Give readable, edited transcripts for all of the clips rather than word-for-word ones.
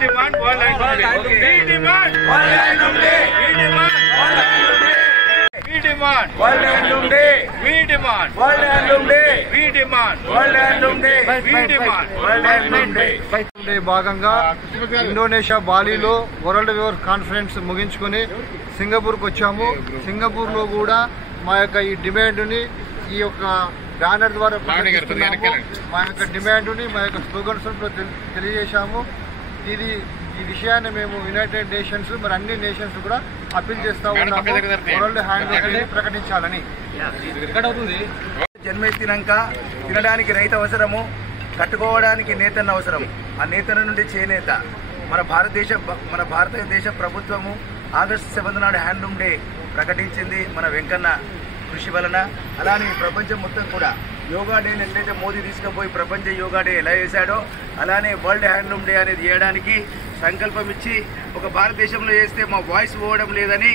demand World Handloom Day. We demand World Handloom Day. We demand World Handloom Day. We demand World Handloom Day. We demand World Handloom Day. We demand World Handloom Day. We demand World Handloom Day. భాగంగా Indonesia బాలీలో world waiver conference ముగించుకొని సింగపూర్కి వచ్చాము. సింగపూర్లో కూడా మా యొక్క ఈ డిమాండ్ని ఈ యొక్క బ్యానర్ ద్వారా మా యొక్క డిమాండ్ని మా యొక్క స్లోగన్స్ తెలియజేశాము. ఈ విషయాన్ని మేము యునైటెడ్ నేషన్స్ మరి అన్ని నేషన్స్ కూడా అప్పీల్ చేస్తూ ఉన్నాము వరల్డ్ హ్యాండ్లూమ్ డే ప్రకటించాలని. జన్మెత్తినాక తినడానికి రైతు అవసరము, కట్టుకోవడానికి నేతన్న అవసరం. ఆ నేతన్న నుండి చేనేత. మన భారతదేశ ప్రభుత్వము ఆగస్టు 7 నాడు హ్యాండ్లూమ్ డే ప్రకటించింది మన వెంకన్న కృషి వలన. అలానే ప్రపంచం మొత్తం కూడా యోగా డేని ఎట్లయితే మోదీ తీసుకుపోయి ప్రపంచ యోగా డే ఎలా చేశాడో అలానే వరల్డ్ హ్యాండ్లూమ్ డే అనేది చేయడానికి సంకల్పం ఇచ్చి ఒక భారతదేశంలో చేస్తే మా వాయిస్ పోవడం లేదని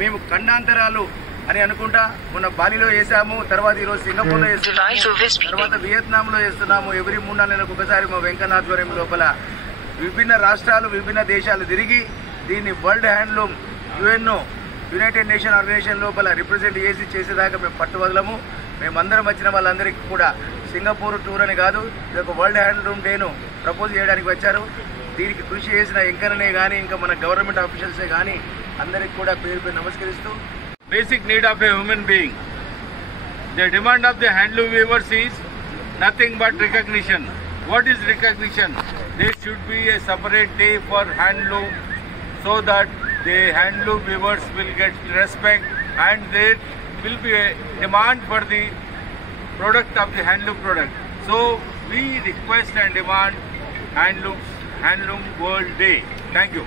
మేము ఖండాంతరాలు అని అనుకుంటా మొన్న బాలీలో చేశాము. తర్వాత ఈరోజు సింగపూర్లో చేస్తున్నాము, తర్వాత వియత్నాంలో చేస్తున్నాము. ఎవ్రీ 3-4 నెలలకు ఒకసారి మా వెంకన్న ఆధ్వర్యం లోపల విభిన్న రాష్ట్రాలు విభిన్న దేశాలు తిరిగి దీన్ని world handloom united nation organisation లోపల రిప్రజెంట్ చేసేదాకా మేము పట్టువదలము. మేమందరం వచ్చిన వాళ్ళందరికీ కూడా సింగపూర్ టూర్ అని కాదు, ఇది ఒక వరల్డ్ హ్యాండ్లూమ్ డేను ప్రపోజ్ చేయడానికి వచ్చారు. దీనికి కృషి చేసిన ఎంకరనే కానీ ఇంకా మన గవర్నమెంట్ ఆఫీషియల్సే కానీ అందరికి కూడా పేరు పేరు నమస్కరిస్తూ Basic need of a human being. The demand of the handloom weavers is nothing but recognition. What is recognition? There should be a separate day for handloom so that the handloom weavers will get respect and there will be a demand for the product of the handloom product. So we request and demand Handloom World Day. Thank you.